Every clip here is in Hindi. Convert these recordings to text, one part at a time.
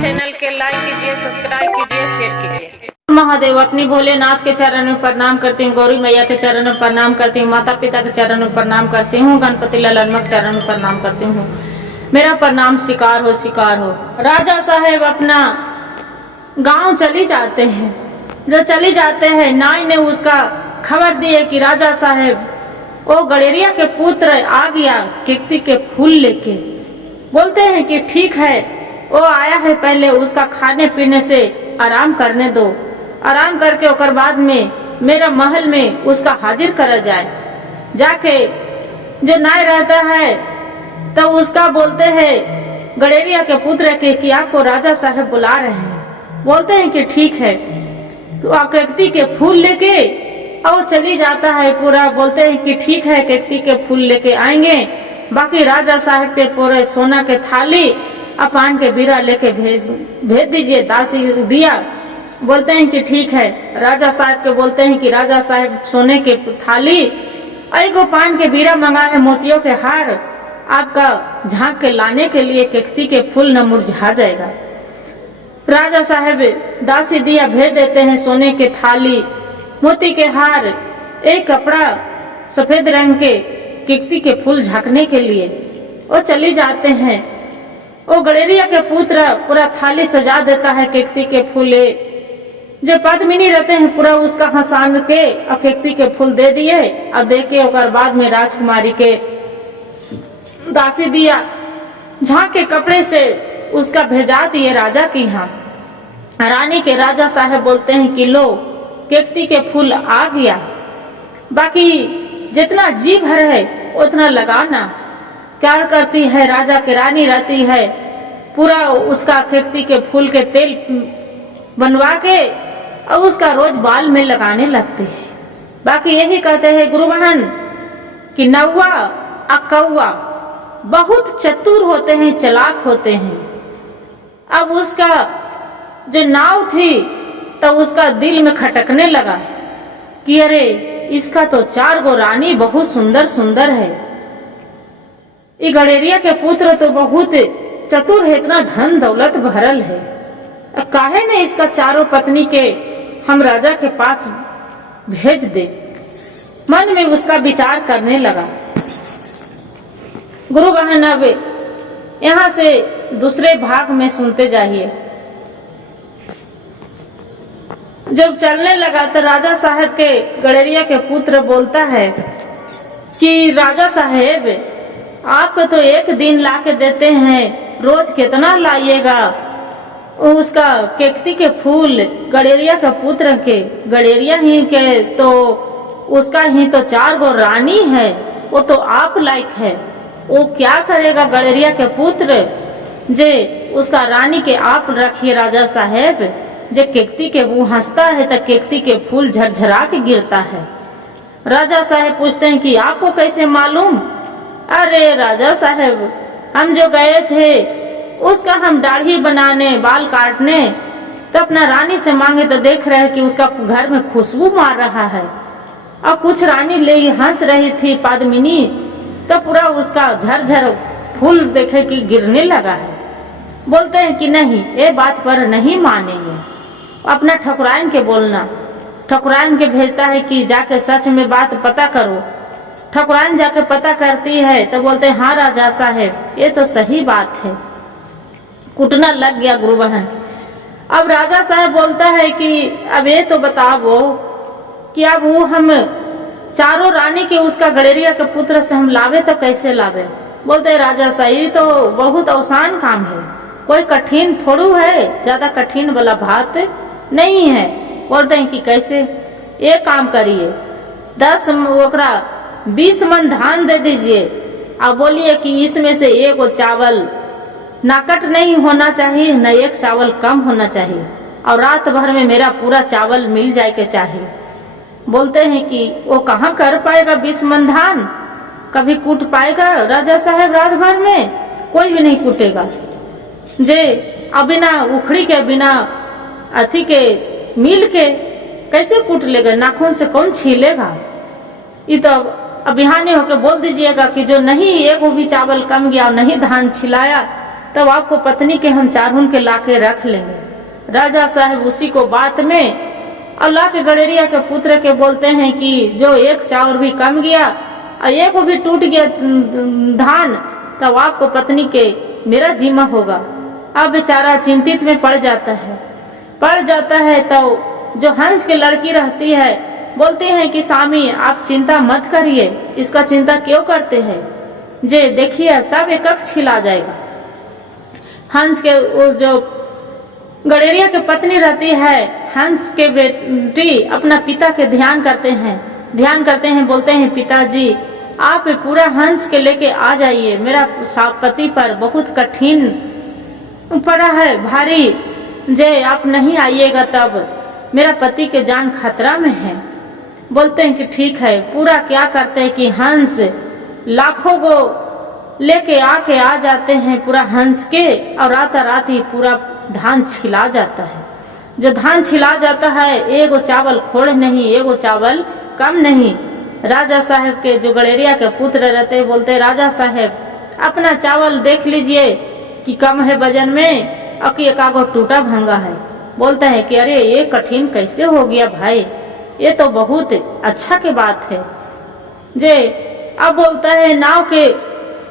चैनल के लाइक कीजिए, सब्सक्राइब कीजिए, शेयर कीजिए। महादेव, अपनी भोलेनाथ के चरण में प्रणाम करती हूँ, गौरी मैया के चरण में प्रणाम करती हूँ, माता पिता के चरण में प्रणाम करती हूँ, गणपति ललन के चरण में प्रणाम करती हूँ। मेरा प्रणाम स्वीकार हो, स्वीकार हो। राजा साहेब अपना गांव चली जाते हैं। जो चली जाते हैं, नाई ने उसका खबर दी है कि राजा साहेब वो गड़ेरिया के पुत्र आ गया केकती के फूल लेके। बोलते हैं कि ठीक है, वो आया है, पहले उसका खाने पीने से आराम करने दो, आराम करके ओकर बाद में मेरा महल में उसका हाजिर करा जाए। जाके जो नाय रहता है तो उसका बोलते हैं गड़ेरिया के पुत्र के कि आपको राजा साहब बुला रहे हैं। बोलते हैं कि ठीक है, तो केकती के फूल लेके और चली जाता है पूरा। बोलते हैं कि ठीक है, केकती के फूल लेके आएंगे, बाकी राजा साहब के पूरे सोना के थाली अपान के बीरा लेके भेज दीजिए। दासी दिया। बोलते हैं कि ठीक है। राजा साहब के बोलते हैं कि राजा साहब सोने के थाली और पान के बीरा मंगा है, मोतियों के हार आपका झांक के लाने के लिए, केकती के फूल न मुरझा जाएगा। राजा साहब दासी दिया भेज देते हैं सोने के थाली, मोती के हार, एक कपड़ा सफेद रंग के केकती के फूल झांकने के लिए। वो चली जाते हैं। वो गड़ेरिया के पुत्र पूरा थाली सजा देता है केकती के फूले। जो पद्मिनी रहते हैं पूरा उसका हंसान के और केकती के फूल दे दिए और दे के और बाद में राजकुमारी के दासी दिया झांक के कपड़े से उसका भेजा दिए राजा के यहाँ। रानी के राजा साहब बोलते हैं कि लो, केकती के फूल आ गया, बाकी जितना जी भर है उतना लगाना। क्या करती है राजा की रानी रहती है, पूरा उसका केकती के फूल के तेल बनवा के और उसका रोज बाल में लगाने लगते हैं। बाकी यही कहते हैं गुरु बहन कि नौवा अकौवा बहुत चतुर होते हैं, चालाक होते हैं। अब उसका जो नाव थी तो उसका दिल में खटकने लगा कि अरे इसका तो 4 गो रानी बहुत सुंदर सुंदर है, ये गड़ेरिया के पुत्र तो बहुत चतुर है, इतना धन दौलत भरल है, काहे न इसका 4 पत्नी के हम राजा के पास भेज दे। मन में उसका विचार करने लगा। गुरु बहन, अब यहाँ से दूसरे भाग में सुनते जाइए। जब चलने लगा तो राजा साहब के गड़ेरिया के पुत्र बोलता है कि राजा साहेब आपको तो एक दिन ला के देते हैं, रोज कितना लाइएगा? उसका केकती के फूल गड़ेरिया के पुत्र के, गड़ेरिया ही के तो उसका ही तो 4 गो रानी है, वो तो आप लायक है, वो क्या करेगा गड़ेरिया के पुत्र? जे उसका रानी के आप रखिए राजा साहेब। जे केकती के वो हंसता है तो केकती के फूल झरझरा के गिरता है। राजा साहेब पूछते हैं कि आपको कैसे मालूम? अरे राजा साहेब, हम जो गए थे उसका हम दाढ़ी बनाने, बाल काटने, तो अपना रानी से मांगे तो देख रहे कि उसका घर में खुशबू मार रहा है, और कुछ रानी ले हंस रही थी पद्मिनी, तो पूरा उसका झरझर फूल देखे कि गिरने लगा है। बोलते हैं कि नहीं, ये बात पर नहीं मानेंगे, अपना ठकुराइन के बोलना। ठकुराइन के भेजता है कि जाके सच में बात पता करो। ठकुराइन जाके पता करती है तो बोलते हैं हाँ राजा साहेब, ये तो सही बात है। कुटना लग गया गुरु बहन। अब राजा साहब बोलता है कि अब ये तो बताओ कि अब वो हम 4 रानी के उसका गड़ेरिया के पुत्र से हम लावे तो कैसे लावे? बोलते हैं राजा साहब तो बहुत आसान काम है, कोई कठिन थोड़ू है, ज्यादा कठिन वाला बात नहीं है। बोलते हैं कि कैसे? ये काम करिए, 20 मन धान दे दीजिए, अब बोलिए कि इसमें से 1 चावल नाकट नहीं होना चाहिए, न 1 चावल कम होना चाहिए, और रात भर में मेरा पूरा चावल मिल जाए के चाहिए। बोलते हैं कि वो कहाँ कर पाएगा 20 मन धान? कभी कूट पाएगा राजा साहब रात भर में? कोई भी नहीं कूटेगा। जे बिना उखड़ी के, बिना अथी के, मिल के कैसे कूट लेगा? नाखून से कौन छीलेगा? ये तो अब बिहाने होके बोल दीजिएगा कि जो नहीं 1 भी चावल कम गया और नहीं धान छिलाया तब आपको पत्नी के हम चारों के लाके रख लेंगे। राजा साहब उसी को बात में अल्लाह के गडेरिया के पुत्र के बोलते हैं कि जो एक चावल भी कम गया और एक भी टूट गया धान, तब आपको पत्नी के मेरा जिम्मा होगा। अब बेचारा चिंतित में पड़ जाता है। तो जो हंस की लड़की रहती है बोलते हैं कि स्वामी आप चिंता मत करिए, इसका चिंता क्यों करते हैं, जे देखिए सब एक खिला जाएगा। हंस के वो जो गडेरिया की पत्नी रहती है, हंस के बेटी अपना पिता के ध्यान करते हैं, बोलते हैं पिताजी आप पूरा हंस के लेके आ जाइए, मेरा पति पर बहुत कठिन पड़ा है भारी, जे आप नहीं आइएगा तब मेरा पति के जान खतरा में है। बोलते हैं कि ठीक है। पूरा क्या करते हैं कि हंस लाखों को लेके आके आ जाते हैं पूरा हंस के, और रात ही पूरा धान छिला जाता है। जो धान छिला जाता है एगो चावल खोड़ नहीं, एगो चावल कम नहीं। राजा साहब के जो गडेरिया के पुत्र रहते बोलते राजा साहब अपना चावल देख लीजिए कि कम है वजन में और कि एकागो टूटा भंगा है। बोलते हैं कि अरे ये कठिन कैसे हो गया भाई, ये तो बहुत अच्छा की बात है। जे अब बोलता है नाव के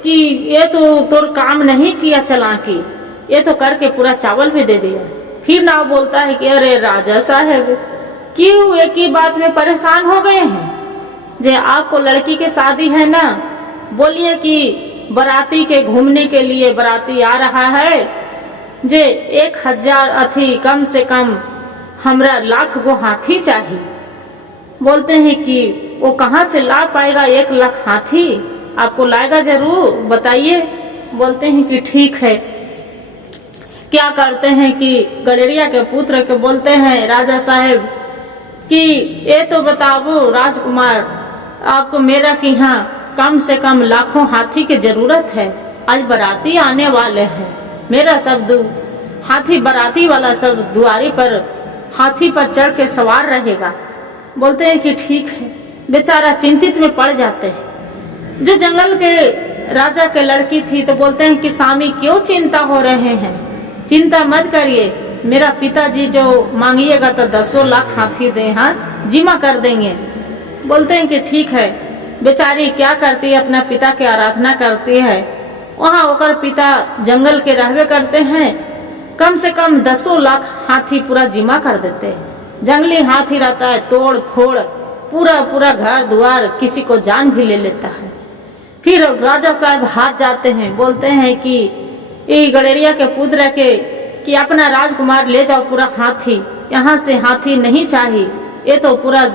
कि ये तो तोर काम नहीं किया चालाकी, ये तो करके पूरा चावल भी दे दिया। फिर नाव बोलता है कि अरे राजा साहब क्यों एक ही बात में परेशान हो गए हैं, जे आपको लड़की के शादी है ना, बोलिए कि बराती के घूमने के लिए बराती आ रहा है, जे 1000 अथी कम से कम हमरा लाख गो हाथी चाहिए। बोलते हैं कि वो कहाँ से ला पाएगा 1 लाख हाथी, आपको लाएगा जरूर बताइए। बोलते हैं कि ठीक है। क्या करते हैं कि गडेरिया के पुत्र के बोलते हैं राजा साहब कि ये तो बताओ राजकुमार आपको मेरा कि यहाँ कम से कम लाखों हाथी की जरूरत है, आज बराती आने वाले हैं, मेरा सब हाथी बराती वाला सब दुआरी पर हाथी पर चढ़ के सवार रहेगा। बोलते हैं कि ठीक है। बेचारा चिंतित में पड़ जाते हैं। जो जंगल के राजा के लड़की थी तो बोलते हैं कि स्वामी क्यों चिंता हो रहे हैं, चिंता मत करिए, मेरा पिताजी जो मांगिएगा तो 10 लाख हाथी दे हाँ जिमा कर देंगे। बोलते हैं कि ठीक है। बेचारी क्या करती है, अपना पिता की आराधना करती है। वहाँ होकर पिता जंगल के रहवे करते हैं, कम से कम 10 लाख हाथी पूरा जिमा कर देते हैं। जंगली हाथी रहता है, तोड़ फोड़ पूरा घर द्वार, किसी को जान भी ले लेता है। फिर राजा साहब हार जाते हैं, बोलते हैं कि ये गडेरिया के पुत्र के कि अपना राजकुमार ले जाओ पूरा हाथी, यहाँ से हाथी नहीं चाहिए, ये तो पूरा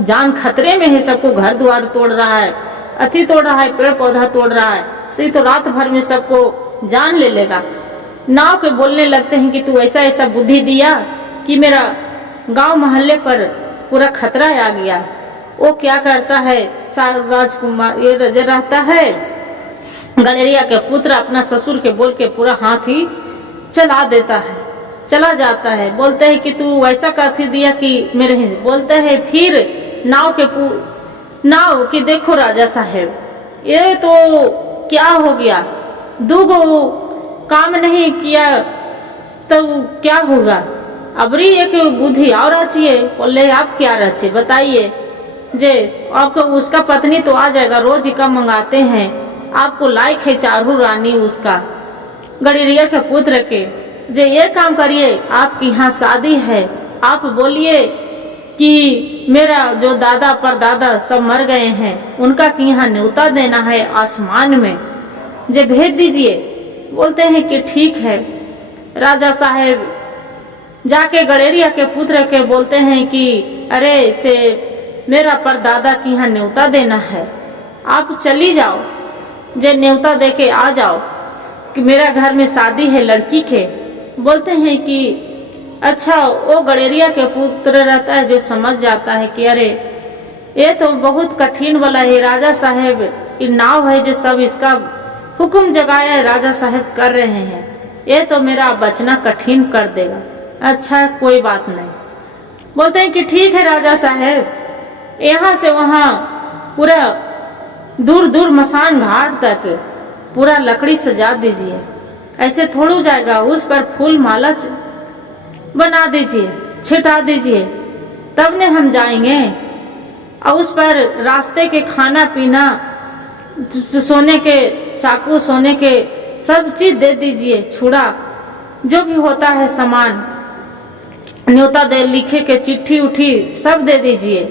जान खतरे में है, सबको घर द्वार तोड़ रहा है, अति तोड़ रहा है, पेड़ पौधा तोड़ रहा है, सही तो रात भर में सबको जान ले लेगा। नाव के बोलने लगते हैं कि तू ऐसा ऐसा बुद्धि दिया कि मेरा गांव मोहल्ले पर पूरा खतरा आ गया। वो क्या करता है, राजकुमार ये रहता है गडेरिया के पुत्र अपना ससुर के बोल के पूरा हाथी चला देता है, चला जाता है। बोलते हैं कि तू ऐसा काथी दिया कि मेरे ही। बोलते हैं फिर नाव कि देखो राजा साहब ये तो क्या हो गया, 2 काम नहीं किया तो क्या होगा, अबरी एक बुद्धि और रचिए। बोले आप क्या रचे बताइए, जे आपको उसका पत्नी तो आ जाएगा, रोज ही का मंगाते हैं, आपको लायक है चारू रानी उसका गडेरिया के पुत्र के, जे ये काम करिए, आपकी यहाँ शादी है, आप बोलिए कि मेरा जो दादा परदादा सब मर गए हैं उनका कि यहाँ न्योता देना है आसमान में, जे भेज दीजिए। बोलते हैं कि ठीक है। राजा साहेब जाके गडेरिया के पुत्र के बोलते हैं कि अरे से मेरा परदादा की यहाँ न्योता देना है, आप चली जाओ, जे न्योता दे के आ जाओ कि मेरा घर में शादी है लड़की के। बोलते हैं कि अच्छा। वो गडेरिया के पुत्र रहता है जो समझ जाता है कि अरे ये तो बहुत कठिन वाला है, राजा साहेब ये नाव है जो सब इसका हुक्म जगाया है, राजा साहेब कर रहे हैं, ये तो मेरा बचना कठिन कर देगा। अच्छा कोई बात नहीं। बोलते हैं कि ठीक है राजा साहेब, यहाँ से वहाँ पूरा दूर दूर मसान घाट तक पूरा लकड़ी सजा दीजिए, ऐसे थोड़ू जाएगा, उस पर फूल माला बना दीजिए, छिटा दीजिए, तब ने हम जाएंगे। और उस पर रास्ते के खाना पीना, सोने के चाकू, सोने के सब चीज दे दीजिए, छुड़ा जो भी होता है सामान, न्योता दे लिखे के चिट्ठी उठी सब दे दीजिए,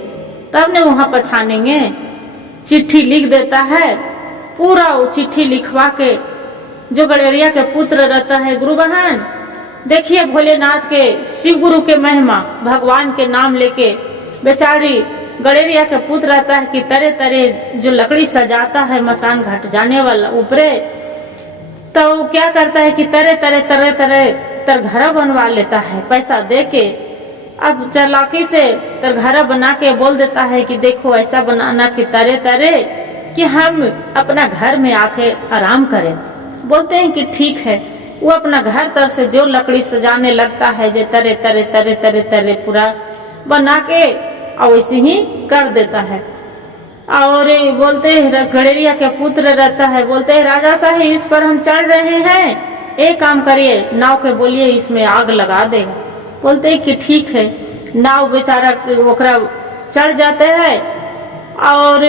तब ने वहां पर छानेंगे। चिट्ठी लिख देता है, पूरा वो चिट्ठी लिखवा के जो गड़ेरिया के पुत्र रहता है, गुरु बहन देखिए भोलेनाथ के, शिव गुरु के महिमा, भगवान के नाम लेके बेचारी गड़ेरिया के पुत्र रहता है कि तरह तरह जो लकड़ी सजाता है मसान घाट जाने वाला ऊपरे, तो वो क्या करता है कि तरह तरह घर बनवा लेता है पैसा दे के। अब चालाकी से घर बना के बोल देता है कि देखो ऐसा बनाना कि तरह कि हम अपना घर में आके आराम करें। बोलते हैं कि ठीक है। वो अपना घर तरफ से जो लकड़ी सजाने लगता है, जो तरह पूरा बना के और वैसे ही कर देता है। और बोलते हैं गड़ेरिया के पुत्र रहता है, बोलते हैं राजा साहब इस पर हम चढ़ रहे हैं, एक काम करिए नाव के बोलिए इसमें आग लगा दे। बोलते हैं कि ठीक है। नाव बेचारा ओकरा चढ़ जाते हैं और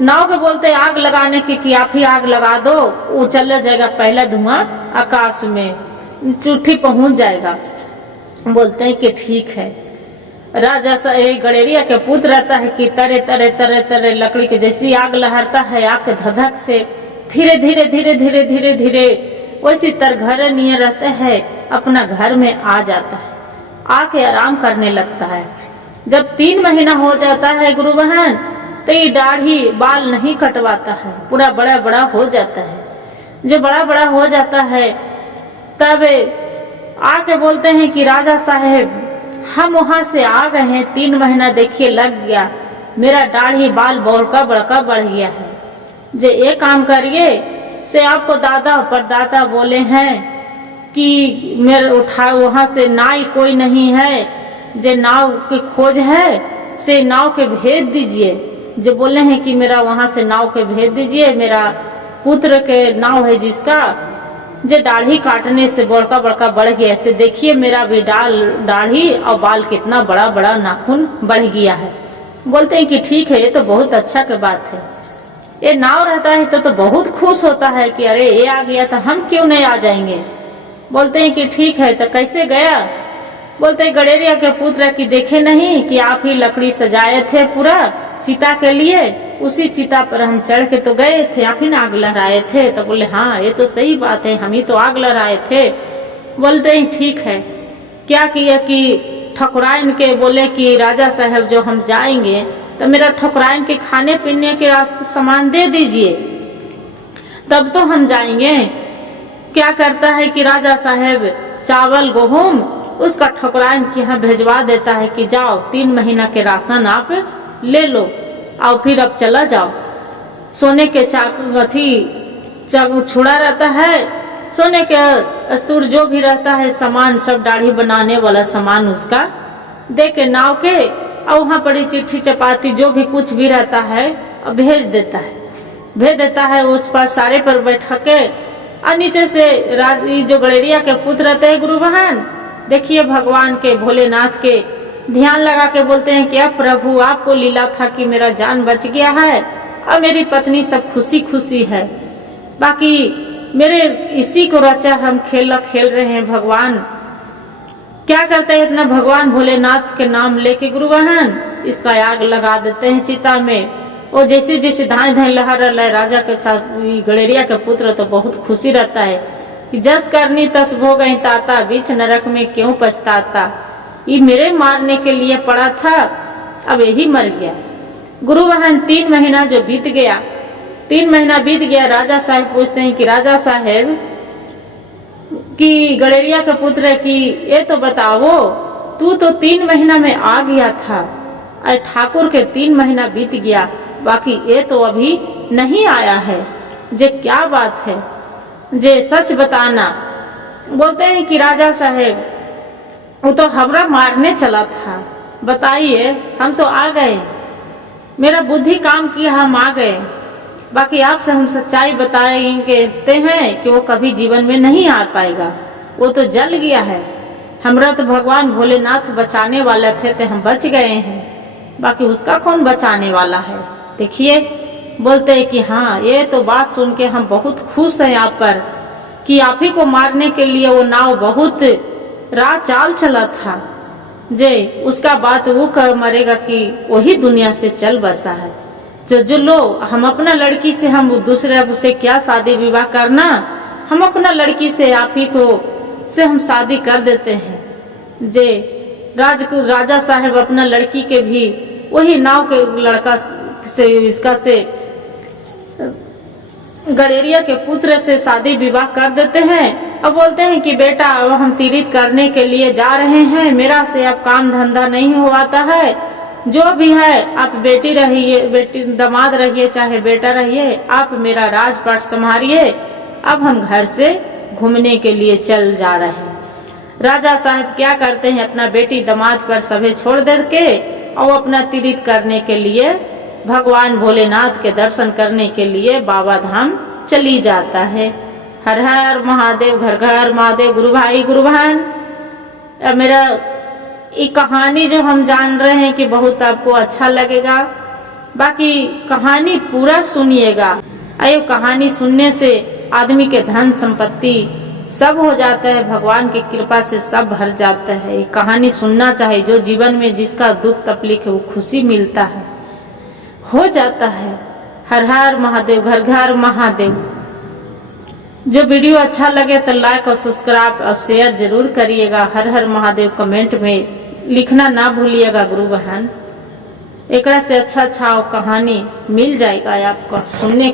नाव के बोलते हैं आग लगाने की कि आप ही आग लगा दो, वो चला जाएगा पहला धुआं आकाश में, चिट्ठी पहुंच जाएगा। बोलते हैं कि ठीक है। राजा साहब गड़ेरिया के पुत्र रहता है कि तरह लकड़ी के जैसी आग लहरता है, आग के धधक से धीरे वैसी घर निये रहते हैं, अपना घर में आ जाता है, आके आराम करने लगता है। जब 3 महीना हो जाता है गुरु बहन, तो ये दाढ़ी बाल नहीं कटवाता है, पूरा बड़ा हो जाता है। जो बड़ा हो जाता है तब आके बोलते हैं कि राजा साहेब हम वहां से आ गए हैं, 3 महीना देखिए लग गया, मेरा दाढ़ी बाल बड़का बढ़ गया है। जे ये काम करिए से आपको दादा परदादा बोले हैं कि मेरे उठा वहां से नाई कोई नहीं है, जे नाव की खोज है से नाव के भेज दीजिए। जो बोले हैं कि मेरा वहां से नाव के भेज दीजिए, मेरा पुत्र के नाव है जिसका जे दाढ़ी काटने से बड़का बढ़ गया, से देखिए मेरा भी दाढ़ी और बाल कितना बड़ा नाखून बढ़ गया है। बोलते हैं कि ठीक है, ये तो बहुत अच्छा की बात है। ये नाव रहता है तो बहुत खुश होता है कि अरे ये आ गया तो हम क्यों नहीं आ जाएंगे। बोलते हैं कि ठीक है। तो कैसे गया? बोलते हैं गड़ेरिया के पुत्र की देखे नहीं कि आप ही लकड़ी सजाए थे पूरा चिता के लिए, उसी चिता पर हम चढ़ के तो गए थे, आप ही ने आग लहराए थे। तो बोले हाँ ये तो सही बात है, हम ही तो आग लहराए थे। बोलते हैं ठीक है। क्या किया कि ठकुराइन के बोले कि राजा साहब जो हम जाएंगे तो मेरा ठकुराइन के खाने पीने के सामान दे दीजिए, तब तो हम जाएंगे। क्या करता है कि राजा साहब चावल गेहूं उसका ठकुराइन के यहाँ भेजवा देता है कि जाओ 3 महीना के राशन आप ले लो और फिर अब चला जाओ। सोने के चाकू छुड़ा रहता है, सोने के अस्तूर जो भी रहता है सामान, सब दाढ़ी बनाने वाला सामान उसका दे के नाव के, और वहाँ पड़ी चिट्ठी चपाती जो भी कुछ भी रहता है और भेज देता है उस पर सारे पर बैठा के। और नीचे से जो गड़ेरिया के पुत्र रहते हैं गुरु बहन, देखिए भगवान के भोलेनाथ के ध्यान लगा के बोलते हैं कि अब प्रभु आपको लीला था कि मेरा जान बच गया है और मेरी पत्नी सब खुशी है, बाकी मेरे इसी को रचा हम खेल रहे हैं। भगवान क्या करते हैं इतना, भगवान भोलेनाथ के नाम लेके गुरु बहन इसका आग लगा देते हैं चिता में। और जैसे धाए लहर रहा है राजा के साथ गड़ेरिया के पुत्र, तो बहुत खुशी रहता है कि जस करनी तस भोग ताता, बीच नरक में क्यों पछताता। ये मेरे मारने के लिए पड़ा था, अब यही मर गया। गुरु बहन 3 महीना जो बीत गया, 3 महीना बीत गया। राजा साहब पूछते हैं कि राजा साहब कि गड़ेरिया के पुत्र की ये तो बताओ, तू तो 3 महीना में आ गया था और ठाकुर के 3 महीना बीत गया, बाकी ये तो अभी नहीं आया है, जे क्या बात है, जे सच बताना। बोलते हैं कि राजा साहब वो तो हमरा मारने चला था, बताइए हम तो आ गए, मेरा बुद्धि काम किया हम आ गए। बाकी आपसे हम सच्चाई बताते हैं कि वो कभी जीवन में नहीं आ पाएगा, वो तो जल गया है। हमरा तो भगवान भोलेनाथ बचाने वाले थे तो हम बच गए हैं, बाकी उसका कौन बचाने वाला है। देखिए बोलते हैं कि हाँ, ये तो बात सुन के हम बहुत खुश हैं आप पर कि आप ही को मारने के लिए वो नाव बहुत राह चाल चला था जे उसका बात वो कर मरेगा कि वही दुनिया से चल बसा है। जो लो हम अपना लड़की से हम दूसरे से क्या शादी विवाह करना, हम अपना लड़की से आप ही को से हम शादी कर देते हैं। जे राजा साहब अपना लड़की के भी वही नाव के लड़का से इसका से गडेरिया के पुत्र से शादी विवाह कर देते हैं। अब बोलते हैं कि बेटा अब हम तीर्थ करने के लिए जा रहे हैं, मेरा से अब काम धंधा नहीं होता है, जो भी है आप बेटी रहिए, बेटी दामाद रहिए चाहे बेटा रहिए, आप मेरा राजपाट संभालिए, अब हम घर से घूमने के लिए चल जा रहे हैं। राजा साहब क्या करते हैं, अपना बेटी दामाद पर सभी छोड़ दे के और अपना तीर्थ करने के लिए भगवान भोलेनाथ के दर्शन करने के लिए बाबा धाम चली जाता है। हर हर महादेव, घर घर महादेव, गुरु भाई गुरु बहन। मेरा ये कहानी जो हम जान रहे हैं कि बहुत आपको अच्छा लगेगा, बाकी कहानी पूरा सुनिएगा। अयो कहानी सुनने से आदमी के धन संपत्ति सब हो जाता है, भगवान की कृपा से सब भर जाता है। ये कहानी सुनना चाहिए, जो जीवन में जिसका दुख तकलीफ है वो खुशी मिलता है, हो जाता है। हर हर महादेव, घर घर महादेव। जो वीडियो अच्छा लगे तो लाइक और सब्सक्राइब और शेयर जरूर करिएगा। हर हर महादेव कमेंट में लिखना ना भूलिएगा गुरु बहन। एक से अच्छा कहानी मिल जाएगा आपको सुनने।